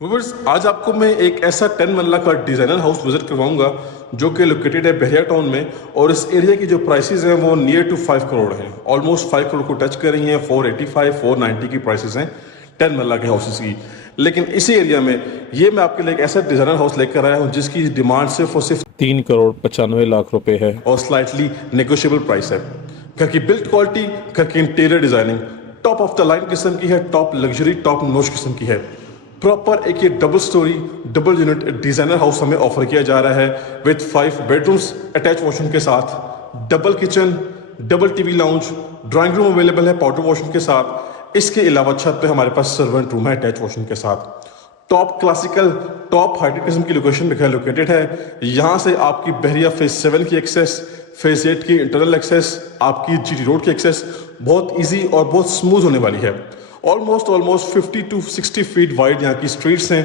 Viewers, आज आपको मैं एक ऐसा 10 मरला का डिज़ाइनर हाउस विजिट करवाऊंगा जो कि लोकेटेड है बहरिया टाउन में। और इस एरिया की जो प्राइसेस हैं वो नियर टू 5 करोड़ हैं, ऑलमोस्ट 5 करोड़ को टच कर रही हैं। 485 490 की प्राइसेस हैं 10 मरला के हाउसेस की। लेकिन इसी एरिया में ये मैं आपके लिए एक ऐसा डिज़ाइनर हाउस लेकर आया हूँ जिसकी डिमांड सिर्फ और सिर्फ 3 करोड़ 95 लाख रुपए है। और स्लाइटली नेगोशिएबल प्राइस है। घर की बिल्ड क्वालिटी, घर की interior designing top of the line किस्म की है, टॉप लग्जरी टॉप नोश किस्म की है। प्रॉपर एक ये double storey double unit designer house हमें ऑफर किया जा रहा है विद 5 बेडरूम्स, अटैच वॉशरूम के साथ, double kitchen, double TV lounge, drawing room available है पाउडर वॉशरूम के साथ। इसके अलावा छत पे हमारे पास सर्वेंट रूम है अटैच वॉशरूम के साथ। टॉप क्लासिकल टॉप हाईटेक किस्म की लोकेशन पे लोकेटेड है। यहाँ से आपकी बहरिया फेज 7 की एक्सेस, फेज 8 की इंटरनल एक्सेस, आपकी जीटी रोड की एक्सेस बहुत इजी और बहुत स्मूथ होने वाली है। ऑलमोस्ट 50 टू 60 फीट वाइड यहाँ की स्ट्रीट्स हैं,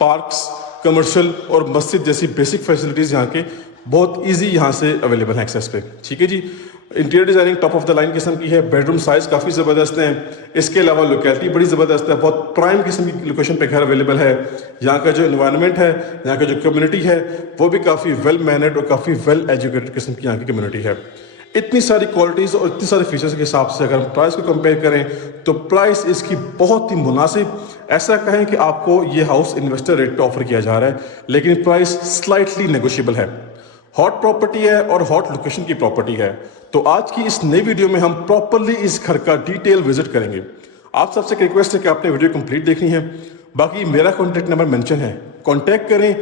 पार्क्स, कमर्शियल और मस्जिद जैसी बेसिक फैसिलिटीज़ यहाँ के बहुत इजी यहाँ से अवेलेबल है एक्सेस पे। ठीक है जी। Interior designing top of the line किस्म की है, बेडरूम साइज काफ़ी ज़बरदस्त है। इसके अलावा लोकेलिटी बड़ी ज़बरदस्त है, बहुत प्राइम किस्म की लोकेशन पे घर अवेलेबल है। यहाँ का जो इन्वायरमेंट है, यहाँ का जो कम्युनिटी है वो भी काफ़ी वेल मैनर्ड और काफ़ी वेल एजुकेटेड किस्म की यहाँ की कम्युनिटी है। इतनी सारी क्वालिटीज़ और इतनी सारे फीचर्स के हिसाब से अगर हम प्राइस को कंपेयर करें तो प्राइस इसकी बहुत ही मुनासिब। ऐसा कहें कि आपको ये हाउस इन्वेस्टर रेट पे ऑफर किया जा रहा है, लेकिन प्राइस स्लाइटली नेगोशिएबल है। हॉट प्रॉपर्टी है और हॉट लोकेशन की प्रॉपर्टी है। तो आज की इस नई वीडियो में हम प्रॉपरली इस घर का डिटेल विजिट करेंगे। आप सबसे एक रिक्वेस्ट है कि आपने वीडियो कंप्लीट देखनी है। बाकी मेरा कॉन्टैक्ट नंबर मेंशन है, कॉन्टैक्ट करें,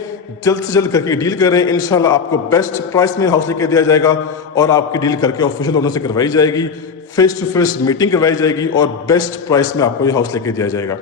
जल्द से जल्द करके डील करें। इंशाल्लाह आपको बेस्ट प्राइस में हाउस लेके दिया जाएगा और आपकी डील करके ऑफिशियल ओनर से करवाई जाएगी, फेस टू फेस मीटिंग करवाई जाएगी और बेस्ट प्राइस में आपको ये हाउस लेके दिया जाएगा।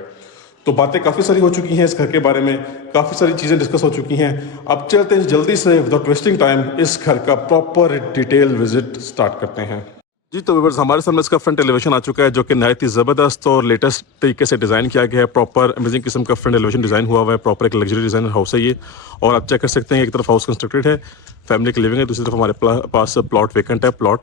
तो बातें काफ़ी सारी हो चुकी हैं इस घर के बारे में, काफ़ी सारी चीज़ें डिस्कस हो चुकी हैं। अब चलते हैं जल्दी से विदाउट वेस्टिंग टाइम इस घर का प्रॉपर डिटेल विजिट स्टार्ट करते हैं। जी तो व्यूअर्स, हमारे सामने इसका फ्रंट एलिवेशन आ चुका है जो कि नहायत ही ज़बरदस्त और लेटेस्ट तरीके से डिज़ाइन किया गया है। प्रॉपर अमेजिंग किस्म का फ्रंट एलिवेशन डिज़ाइन हुआ हुआ है। प्रॉपर एक लग्जरी डिज़ाइन हाउस है ये। और आप चेक कर सकते हैं एक तरफ हाउस कंस्ट्रक्टेड है, फैमिली की लिविंग है, दूसरी तरफ हमारे पास प्लॉट वेकेंट है, प्लॉट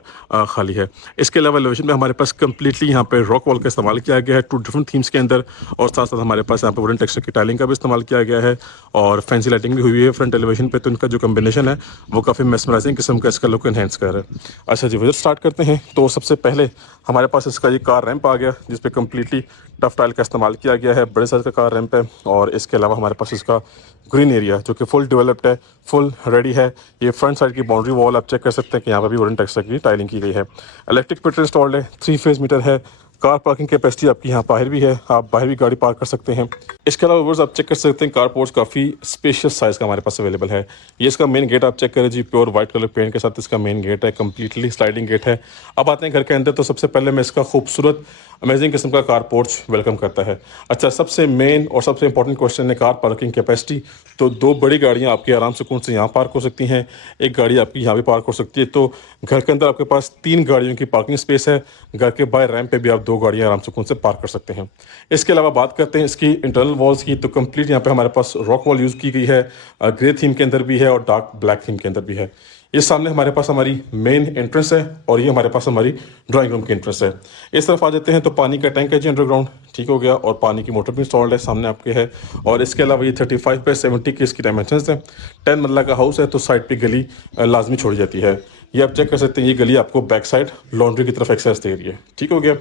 खाली है। इसके अलावा एलिवेशन में हमारे पास कंप्लीटली यहाँ पे रॉक वॉल का इस्तेमाल किया गया है 2 डिफरेंट थीम्स के अंदर। और साथ साथ हमारे पास यहाँ पे वुडन टेक्सचर की टाइलिंग का भी इस्तेमाल किया गया है और फैंसी लाइटिंग भी हुई है फ्रंट एलिवेशन पे। तो इनका जो कॉम्बिनेशन है वो काफ़ी मेस्मराइजिंग किस्म का इसका लुक एनहेंस कर रहा है। अच्छा जी, विजिट स्टार्ट करते हैं। तो सबसे पहले हमारे पास इसका ये कार रैंप आ गया जिसपे कंप्लीटली टफ टाइल का इस्तेमाल किया गया है, बड़े साइज का कार रैंप है। और इसके अलावा हमारे पास इसका ग्रीन एरिया जो कि फुल डेवलप्ड है, फुल रेडी है। ये फ्रंट साइड की बाउंड्री वॉल आप चेक कर सकते हैं कि यहाँ पर भी वुडन टेक्सचर की टाइलिंग की गई है। इलेक्ट्रिक मीटर इंस्टॉल्ड है, 3 फेज मीटर है। कार पार्किंग कैपेसिटी आपकी यहाँ बाहर भी है, आप बाहर भी गाड़ी पार्क कर सकते हैं। इसके अलावा व्यूअर्स आप चेक कर सकते हैं कार पोर्ट्स काफ़ी स्पेशियस साइज़ का हमारे पास अवेलेबल है। ये इसका मेन गेट आप चेक करें जी, प्योर वाइट कलर पेंट के साथ इसका मेन गेट है, कंप्लीटली स्लाइडिंग गेट है। अब आते हैं घर के अंदर तो सबसे पहले मैं इसका खूबसूरत अमेजिंग किस्म का कार पोर्च वेलकम करता है। अच्छा, सबसे मेन और सबसे इंपॉर्टेंट क्वेश्चन है कार पार्किंग कैपेसिटी। तो 2 बड़ी गाड़ियाँ आपकी आराम से कौन से यहाँ पार्क हो सकती हैं, एक गाड़ी आपकी यहाँ भी पार्क हो सकती है। तो घर के अंदर आपके पास 3 गाड़ियों की पार्किंग स्पेस है। घर के बाहर रैंप पे भी आप 2 गाड़ियाँ आराम से कौन से पार्क कर सकते हैं। इसके अलावा बात करते हैं इसकी इंटरनल वॉल्स की। तो कंप्लीट यहाँ पे हमारे पास रॉक वॉल यूज़ की गई है, ग्रे थीम के अंदर भी है और डार्क ब्लैक थीम के अंदर भी है। ये सामने हमारे पास हमारी मेन एंट्रेंस है और ये हमारे पास हमारी ड्राइंग रूम की एंट्रेंस है। इस तरफ आ जाते हैं तो पानी का टैंक है जी अंडरग्राउंड, ठीक हो गया, और पानी की मोटर भी इंस्टॉल्ड है, सामने आपके है। और इसके अलावा ये 35 बाय 70 की इसकी डायमेंशंस है। 10 मरला का हाउस है तो साइड पे गली लाजमी छोड़ी जाती है। ये आप चेक कर सकते हैं, ये गली आपको बैक साइड लॉन्ड्री की तरफ एक्सेस दे रही है, ठीक हो गया।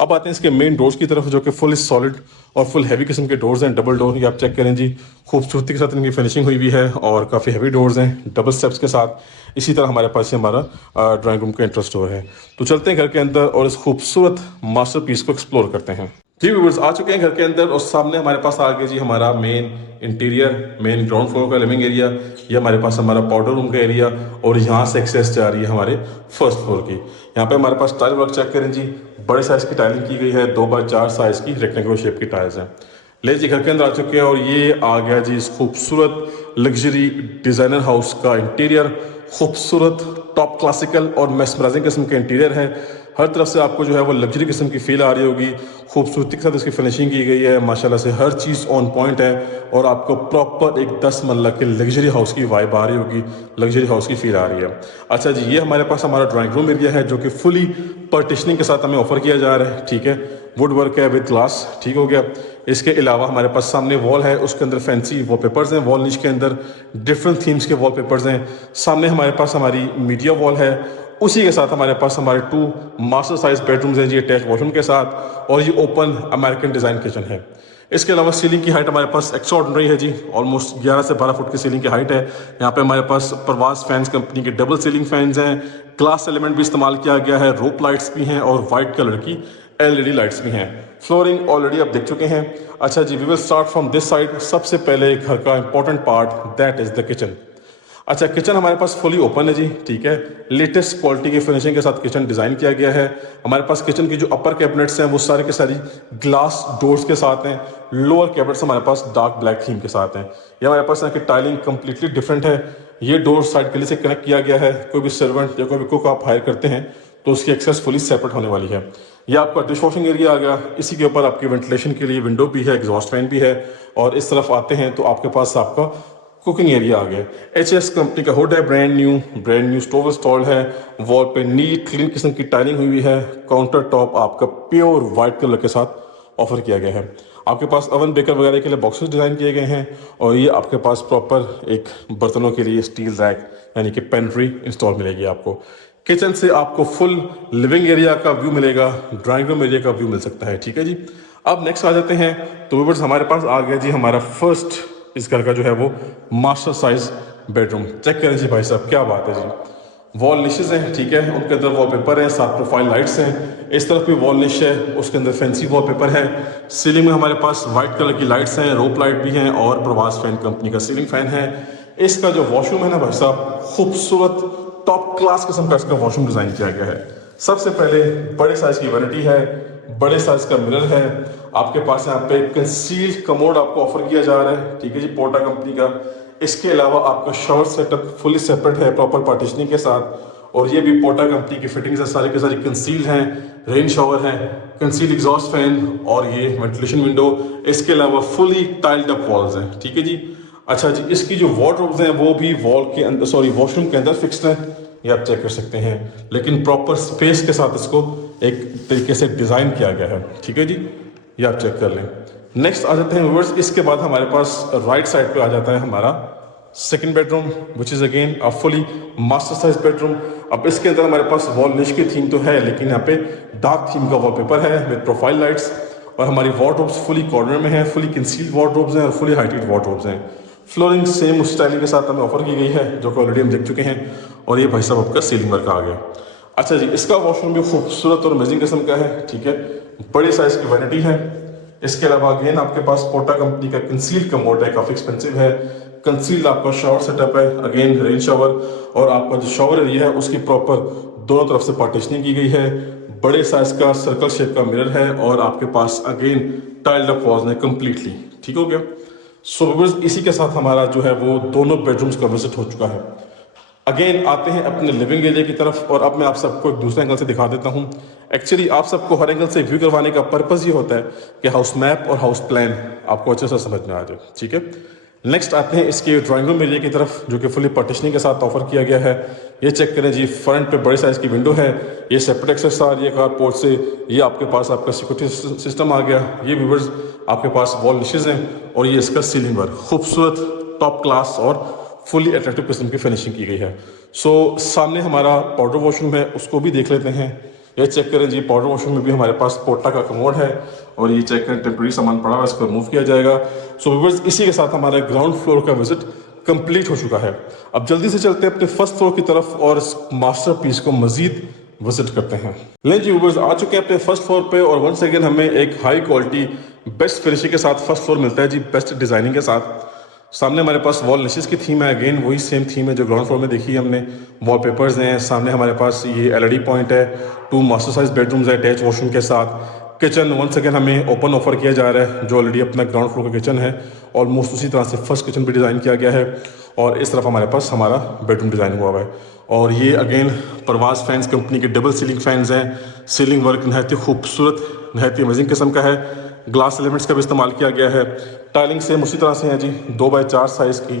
अब आते हैं इसके मेन डोर्स की तरफ जो कि फुल सॉलिड और फुल हैवी किस्म के डोर्स हैं, डबल डोर। ये आप चेक करें जी, खूबसूरती के साथ इनकी फिनिशिंग हुई हुई है और काफ़ी हैवी डोर्स हैं डबल स्टेप्स के साथ। इसी तरह हमारे पास ये हमारा ड्राइंग रूम का एंट्रेंस डोर है। तो चलते हैं घर के अंदर और इस खूबसूरत मास्टरपीस को एक्सप्लोर करते हैं। जी व्यूअर्स, आ चुके हैं घर के अंदर और सामने हमारे पास आ गया जी हमारा main interior, main ground floor का लिविंग एरिया। ये हमारे पास हमारा पाउडर रूम का एरिया और यहाँ से एक्सेस जा रही है हमारे फर्स्ट फ्लोर की। यहाँ पे हमारे पास टाइल वर्क चेक करें जी, बड़े साइज की टाइलिंग की गई है, 2x4 साइज की रेक्टेंगुलर शेप की टाइल्स हैं। ले जी घर के अंदर आ चुके हैं और ये आ गया जी इस खूबसूरत लग्जरी डिज़ाइनर हाउस का इंटीरियर। खूबसूरत टॉप क्लासिकल और मेस्मराइजिंग किस्म के इंटीरियर है। हर तरफ से आपको जो है वो लग्जरी किस्म की फील आ रही होगी। खूबसूरती के साथ इसकी फिनिशिंग की गई है, माशाल्लाह से हर चीज़ ऑन पॉइंट है और आपको प्रॉपर एक 10 मरला के लग्जरी हाउस की वाइब आ रही होगी, लग्जरी हाउस की फील आ रही है। अच्छा जी, ये हमारे पास हमारा ड्राइंग रूम एरिया है जो कि फुली पार्टीशनिंग के साथ हमें ऑफर किया जा रहा है, ठीक है। वुड वर्क है विद ग्लास, ठीक हो गया। इसके अलावा हमारे पास सामने वॉल है, उसके अंदर फैंसी वॉलपेपर्स हैं, वॉल निश के अंदर डिफरेंट थीम्स के वॉलपेपर्स हैं। सामने हमारे पास हमारी मीडिया वॉल है, उसी के साथ हमारे पास हमारे 2 मास्टर साइज बेडरूम्स हैं जी अटैच वॉशरूम के साथ, और ये ओपन अमेरिकन डिज़ाइन किचन है। इसके अलावा सीलिंग की हाइट हमारे पास एक्स्ट्राऑर्डिनरी है जी, ऑलमोस्ट 11 से 12 फुट की सीलिंग की हाइट है। यहाँ पे हमारे पास प्रवास फैंस कंपनी के डबल सीलिंग फैंस हैं, ग्लास एलिमेंट भी इस्तेमाल किया गया है, रोप लाइट्स भी हैं और वाइट कलर की एलईडी लाइट्स भी हैं। फ्लोरिंग ऑलरेडी आप देख चुके हैं। अच्छा जी, we will start from this side. सबसे पहले घर का important part that is the kitchen. अच्छा, किचन हमारे पास फुली ओपन है जी, ठीक है। लेटेस्ट क्वालिटी की फिनिशिंग के साथ किचन डिज़ाइन किया गया है। हमारे पास किचन की जो अपर कैबिनेट्स हैं वो सारे के सारी ग्लास डोर्स के साथ हैं। लोअर कैबिनेट्स हमारे पास डार्क ब्लैक थीम के साथ हैं। ये हमारे पास यहाँ की टाइलिंग कम्प्लीटली डिफरेंट है। ये डोर साइड गली से कनेक्ट किया गया है। कोई भी सर्वेंट या कोई भी कुक आप हायर करते हैं तो उसकी एक्सेस फुली सेपरेट होने वाली है। ये आपका डिश वॉशिंग एरिया आ गया। इसी के ऊपर आपकी वेंटिलेशन के लिए विंडो भी है, एग्जॉस्ट फैन भी है। और इस तरफ आते हैं तो आपके पास आपका कुकिंग एरिया आ गया। एचएस कंपनी का हुड है, ब्रांड न्यू स्टोव इंस्टॉल्ड है। वॉल पे नीट क्लीन किस्म की टाइलिंग हुई हुई है। काउंटर टॉप आपका प्योर वाइट कलर के साथ ऑफर किया गया है। आपके पास ओवन बेकर वगैरह के लिए बॉक्सेस डिज़ाइन किए गए हैं। और ये आपके पास प्रॉपर एक बर्तनों के लिए स्टील रैक यानी कि पेंट्री इंस्टॉल मिलेगी आपको। किचन से आपको फुल लिविंग एरिया का व्यू मिलेगा, ड्राइंग रूम एरिया का व्यू मिल सकता है, ठीक है जी। अब नेक्स्ट आ जाते हैं तो व्यूअर्स हमारे पास आ गया जी हमारा फर्स्ट इस घर का जो है वो मास्टर साइज बेडरूम। चेक करें जी भाई साहब, क्या बात है जी। वॉल निशेज हैं, ठीक है, उनके अंदर वॉलपेपर है, 7 प्रोफाइल लाइट्स हैं। इस तरफ भी वॉल निश है, उसके अंदर फैंसी वॉलपेपर है। सीलिंग में हमारे पास वाइट कलर की लाइट्स हैं, रोप लाइट भी हैं और प्रवास फैन कंपनी का सीलिंग फैन है। इसका जो वॉशरूम है ना भाई साहब, खूबसूरत टॉप क्लास किस्म का इसका वॉशरूम डिज़ाइन किया गया है। सबसे पहले बड़े साइज की वैनिटी है, बड़े साइज का मिरर है। आपके पास यहाँ पे कंसील्ड कमोड आपको ऑफर किया जा रहा है, ठीक है जी, पोर्टा कंपनी का। इसके अलावा आपका शावर सेटअप फुली सेपरेट है प्रॉपर पार्टीशनिंग के साथ। और ये भी पोर्टा कंपनी की फिटिंग्स है, सारे के सारे कंसील्ड हैं। रेन शावर है, कंसील्ड एग्जॉस्ट फैन और ये वेंटिलेशन विंडो। इसके अलावा फुली टाइल्ड अप वॉल्स हैं, ठीक है जी। अच्छा जी, इसकी जो वार्डरोब्स हैं वो भी वॉल के अंदर वॉशरूम के अंदर फिक्स्ड हैं, ये आप चेक कर सकते हैं। लेकिन प्रॉपर स्पेस के साथ इसको एक तरीके से डिज़ाइन किया गया है, ठीक है जी, ये आप चेक कर लें। नेक्स्ट आ जाते हैं व्यूअर्स, इसके बाद हमारे पास राइट साइड पे आ जाता है हमारा second bedroom which is again a fully master size bedroom. अब इसके अंदर हमारे पास वॉल निश की थीम तो है, लेकिन यहाँ पे डार्क थीम का वॉलपेपर है विद प्रोफाइल लाइट्स। और हमारी वार्डरोब्स फुली कॉर्नर में है, फुली कंसील्ड वार्डरोब्स हैं और फुली हाइटेड वार्डरोब्स हैं। फ्लोरिंग सेम उस स्टाइलिंग के साथ हमें ऑफर की गई है जो कि ऑलरेडी हम देख चुके हैं। और ये भाई साहब आपका सीलिंग वर्क आ गया। अच्छा जी, इसका वॉशरूम भी खूबसूरत और अमेजिंग किस्म का है, ठीक है, बड़ी साइज की वैनिटी है। इसके अलावा अगेन आपके पास पोर्टा कंपनी का कंसील्ड कमोड है, काफ़ी एक्सपेंसिव है। कंसील्ड आपका शावर सेटअप है, अगेन रेन शावर। और आपका जो शावर एरिया है उसकी प्रॉपर दोनों तरफ से पार्टीशनिंग की गई है। बड़े साइज का सर्कल शेप का मिरर है और आपके पास अगेन टाइल्ड अप वॉल्स है कम्प्लीटली, ठीक हो गया। सो व्यूअर्स, इसी के साथ हमारा जो है वो दोनों बेडरूम्स का विजिट हो चुका है। अगेन आते हैं अपने लिविंग एरिया की तरफ और अब मैं आप सबको एक दूसरे एंगल से दिखा देता हूँ। एक्चुअली आप सबको हर एंगल से व्यू करवाने का पर्पज़ ये होता है कि हाउस मैप और हाउस प्लान आपको अच्छे से समझ में आ जाए, ठीक है। नेक्स्ट आते हैं इसके ड्राइंग रूम एरिया की तरफ जो कि फुली पार्टीशनिंग के साथ ऑफर किया गया है। ये चेक करें जी, फ्रंट पे बड़े साइज की विंडो है, ये सेपरेट एक्सेस आ रही है कार पोर्ट से। ये आपके पास आपका सिक्योरिटी सिस्टम आ गया। ये व्यूअर्स आपके पास वॉल निशेज हैं और ये इसका सीलिंग वर्क खूबसूरत टॉप क्लास और फुली अट्रैक्टिव किस्म की फिनिशिंग की गई है। सो सामने हमारा पाउडर वॉशरूम है, उसको भी देख लेते हैं। ये चेक करें जी, पाउडर वॉशरूम में भी हमारे पास पोर्टा का कमोड है और ये चेक करें टेम्परेरी सामान पड़ा हुआ है, इसको रिमूव किया जाएगा। सो व्यूअर्स, इसी के साथ हमारा ग्राउंड फ्लोर का विजिट कंप्लीट हो चुका है। अब जल्दी से चलते हैं अपने फर्स्ट फ्लोर की तरफ और इस मास्टर पीस को मजीद विजिट करते हैं। लें जी व्यूअर्स, आ चुके हैं अपने फर्स्ट फ्लोर पे और वंस अगेन हमें एक हाई क्वालिटी बेस्ट फिनिशिंग के साथ फर्स्ट फ्लोर मिलता है जी, बेस्ट डिजाइनिंग के साथ। सामने हमारे पास वॉल निशेज की थीम है, अगेन वही सेम थीम है जो ग्राउंड फ्लोर में देखी है हमने। वॉलपेपर्स हैं, सामने हमारे पास ये एलईडी पॉइंट है, 2 मास्टर साइज बेडरूम्स है अटैच वॉशरूम के साथ। किचन वंस अगेन हमें ओपन ऑफर किया जा रहा है जो ऑलरेडी अपना ग्राउंड फ्लोर का किचन है। ऑलमोस्ट उसी तरह से फर्स्ट किचन भी डिज़ाइन किया गया है और इस तरफ हमारे पास हमारा बेडरूम डिज़ाइन हुआ हुआ है। और ये अगेन प्रवास फैंस कंपनी के डबल सीलिंग फैंस हैं। सीलिंग वर्क नहायत ही खूबसूरत, नहायत ही अमेजिंग किस्म का है। ग्लास एलिमेंट्स का भी इस्तेमाल किया गया है। टाइलिंग सेम उसी तरह से है जी, 2x4 साइज़ की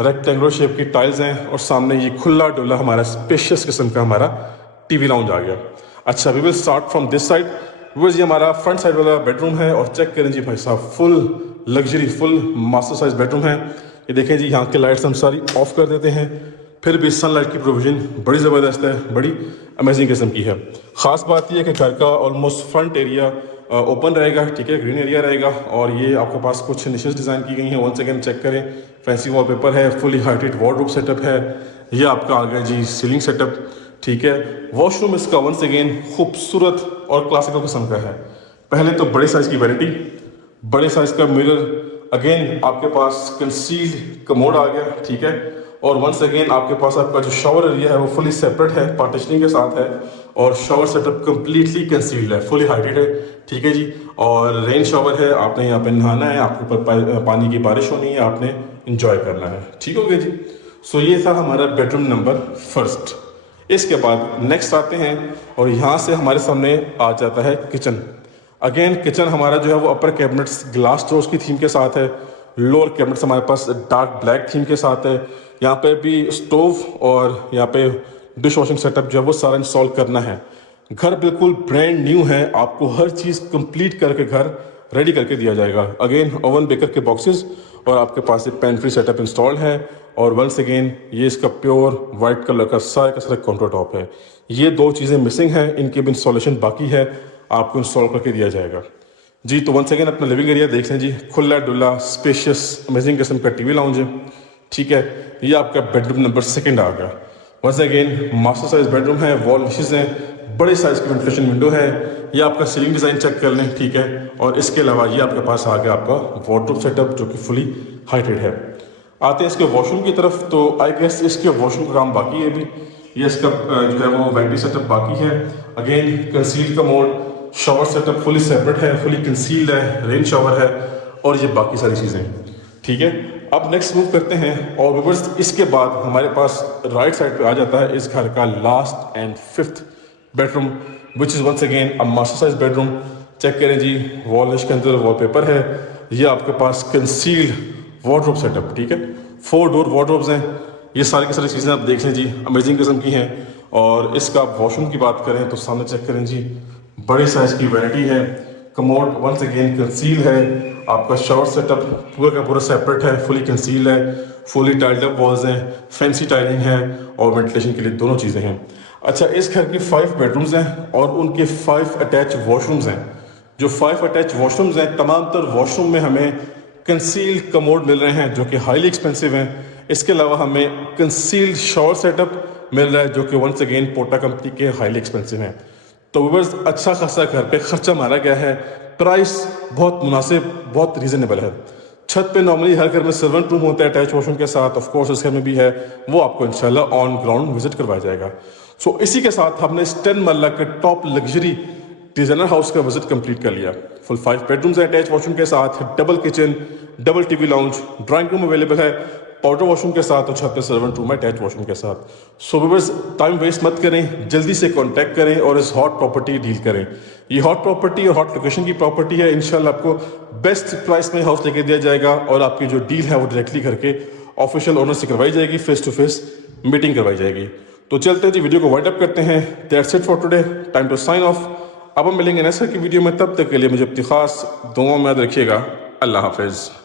रेक्टेंगुलर शेप की टाइल्स हैं और सामने ये खुला डुला हमारा स्पेशियस किस्म का हमारा टीवी लाउंज आ गया। अच्छा, we will start from this side. Viewers ये हमारा फ्रंट साइड वाला बेडरूम है और चेक करें जी भाई साहब, full luxury, full master size bedroom है। ये देखें जी, यहाँ के लाइट्स हम सारी ऑफ कर देते हैं, फिर भी सनलाइट की प्रोविजन बड़ी ज़बरदस्त है, बड़ी अमेजिंग किस्म की है। ख़ास बात यह है कि घर का ऑलमोस्ट फ्रंट एरिया ओपन रहेगा, ठीक है, ग्रीन एरिया रहेगा। और ये आपके पास कुछ निशेस डिज़ाइन की गई हैं, वंस अगेन चेक करें, फैंसी वॉलपेपर है, फुली हाइटेड वार्डरोब सेटअप है। ये आपका आ गया जी सीलिंग सेटअप, ठीक है। वॉशरूम इसका वंस अगेन खूबसूरत और क्लासिकल किस्म का है। पहले तो बड़े साइज़ की वैनिटी, बड़े साइज़ का मिरर, अगेन आपके पास कंसील्ड कमोड आ गया, ठीक है। और वंस अगेन आपके पास आपका जो शावर एरिया है वो फुली सेपरेट है, पार्टीशनिंग के साथ है। और शावर सेटअप कम्प्लीटली कंसील्ड है, फुली हाइटेड है, ठीक है जी। और रेन शावर है, आपने यहाँ पे नहाना है, आपके ऊपर पानी की बारिश होनी है, आपने इंजॉय करना है, ठीक हो गया जी। सो ये था हमारा बेडरूम नंबर फर्स्ट। इसके बाद नेक्स्ट आते हैं और यहाँ से हमारे सामने आ जाता है किचन। अगेन किचन हमारा जो है वो अपर कैबिनेट्स ग्लास डोर्स की थीम के साथ है, लोअर कैबिनेट्स हमारे पास डार्क ब्लैक थीम के साथ है। यहाँ पे भी स्टोव और यहाँ पे डिश वॉशिंग सेटअप जो है वो सारा इंस्टॉल करना है। घर बिल्कुल ब्रांड न्यू है, आपको हर चीज़ कंप्लीट करके घर रेडी करके दिया जाएगा। अगेन ओवन बेकर के बॉक्सेस और आपके पास एक पेंट्री सेटअप इंस्टॉल्ड है। और वंस अगेन ये इसका प्योर वाइट कलर का सारा काउंटर टॉप है। ये दो चीज़ें मिसिंग हैं, इनकी भी इंस्टॉलेशन बाकी है, आपको इंस्टॉल करके दिया जाएगा जी। तो वंस अगेन अपना लिविंग एरिया देख लें जी, खुला डुला स्पेशियस अमेजिंग किस्म का टीवी लाउंज है, ठीक है। ये आपका बेडरूम नंबर सेकंड आ गया। Once again master size bedroom है, वॉल निशेस हैं, बड़े साइज की वेंटिलेशन विंडो है। ये आपका सीलिंग डिज़ाइन चेक कर लें, ठीक है। और इसके अलावा ये आपके पास आ गया आपका वार्डरोब सेटअप जो कि फुली हाइटेड है। आते हैं इसके वॉशरूम की तरफ, तो आई गेस इसके वॉशरूम का काम बाकी है अभी। ये इसका जो है वो वैनिटी सेटअप बाकी है। अगेन कंसील्ड का mode, shower setup fully separate है, फुली कंसील्ड है, रेन शावर है और ये बाकी सारी चीज़ें, ठीक है। अब नेक्स्ट मूव करते हैं और व्यूअर्स इसके बाद हमारे पास राइट साइड पे आ जाता है इस घर का last and fifth bedroom, which is once again a master size bedroom. Check करें जी, वॉल के अंदर वॉलपेपर है। ये आपके पास कंसील्ड वार्डरोब सेटअप, ठीक है, 4 डोर वार्डरोब्स हैं। ये सारी की सारी चीज़ें आप देख लें जी, अमेजिंग किस्म की हैं। और इसका वॉशरूम की बात करें तो सामने चेक करें जी, बड़े साइज़ की वैनिटी है, कमोड वंस अगेन कंसील है, आपका शावर सेटअप पूरा का पूरा सेपरेट है, फुली कंसील है, फुली टाइल्ड अप वॉल्स हैं, फैंसी टाइलिंग है और वेंटिलेशन के लिए दोनों चीज़ें हैं। अच्छा, इस घर की 5 बेडरूम्स हैं और उनके 5 अटैच वॉशरूम्स हैं। जो 5 अटैच वॉशरूम्स हैं, तमाम तर वॉशरूम में हमें कंसील्ड कमोड मिल रहे हैं जो कि हाईली एक्सपेंसिव हैं। इसके अलावा हमें कंसील्ड शावर सेटअप मिल रहा है जो कि वंस अगेन पोटा कंपनी के हाईली एक्सपेंसिव हैं। तो व्यूअर्स अच्छा खासा घर पे खर्चा मारा गया है, प्राइस बहुत मुनासिब, बहुत रीज़नेबल है। छत पे नॉर्मली हर घर में सर्वेंट रूम होता है अटैच वॉशरूम के साथ, ऑफ कोर्स इस घर में भी है, वो आपको इंशाल्लाह ऑन ग्राउंड विजिट करवाया जाएगा। सो इसी के साथ हमने इस 10 मरला के टॉप लग्जरी डिजाइनर हाउस का विजिट कंप्लीट कर लिया। फुल 5 बेडरूम्स है अटैच वॉशरूम के साथ, double kitchen, double TV lounge, drawing room available है पाउडर वॉशरूम के साथ और छत पे सर्वेंट रूम है अटैच वॉशरूम के साथ। सो व्यूअर्स टाइम वेस्ट मत करें, जल्दी से कांटेक्ट करें और इस हॉट प्रॉपर्टी डील करें। ये हॉट प्रॉपर्टी और हॉट लोकेशन की प्रॉपर्टी है, इंशाल्लाह आपको बेस्ट प्राइस में हाउस लेके दिया जाएगा और आपकी जो डील है वो डायरेक्टली करके ऑफिशियल ओनर से करवाई जाएगी, फेस टू फेस मीटिंग करवाई जाएगी। तो चलते हैं जी, वीडियो को वाइंड अप करते हैं। That's it for today, time to sign off. अब हम मिलेंगे नेक्स्ट की वीडियो में, तब तक के लिए मुझे अपनी खास दुआओं में याद रखिएगा। अल्लाह हाफिज़।